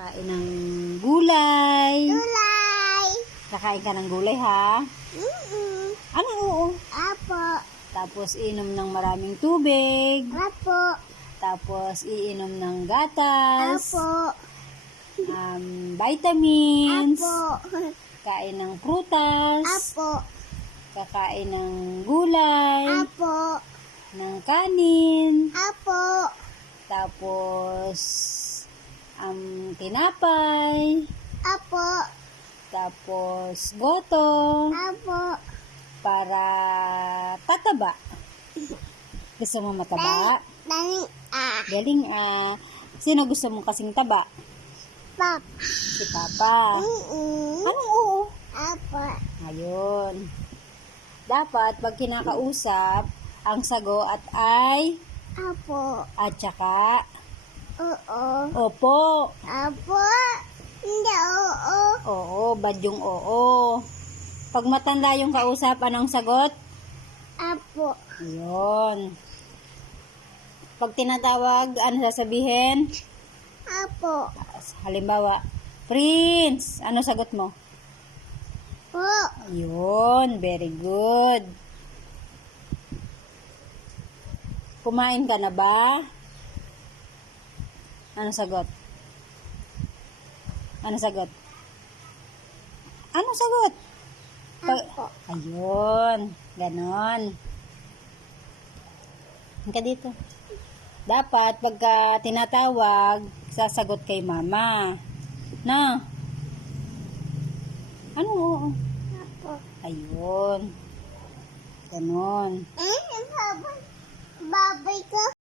Kakain ng gulay. Gulay. Kakain ka ng gulay, ha? Ano oo? Apo. Tapos inom ng maraming tubig. Apo. Tapos iinom ng gatas. Apo. Vitamins. Apo. Kain ng prutas. Apo. Kakain ng gulay. Apo. Ng kanin. Apo. Tapos tinapay. Apo. Tapos goto. Apo. Para pataba. Gusto mo mataba? Dali. Galing Sino gusto mo kasing taba? Pap. Si Papa. Anong oo? Apo. Ayun. Dapat pag kinakausap, ang sagot ay Apo. at saka Oo. opo. Apo. Hindi oo. Oo, bad yung oo. Pag matanda yung kausap, anong sagot? Apo. Ayun. Pag tinatawag, ano sasabihin? Apo. Halimbawa, Prince, ano sagot mo? Po. Ayun, very good. Kumain ka na ba? Ano sagot? Ano sagot? Ano sagot? Apo. Ayun, ganon. Ka dito. Dapat pagka tinatawag, sasagot kay mama. Na? Ano oo? Apo. Ayun. Ganon. Babay ko.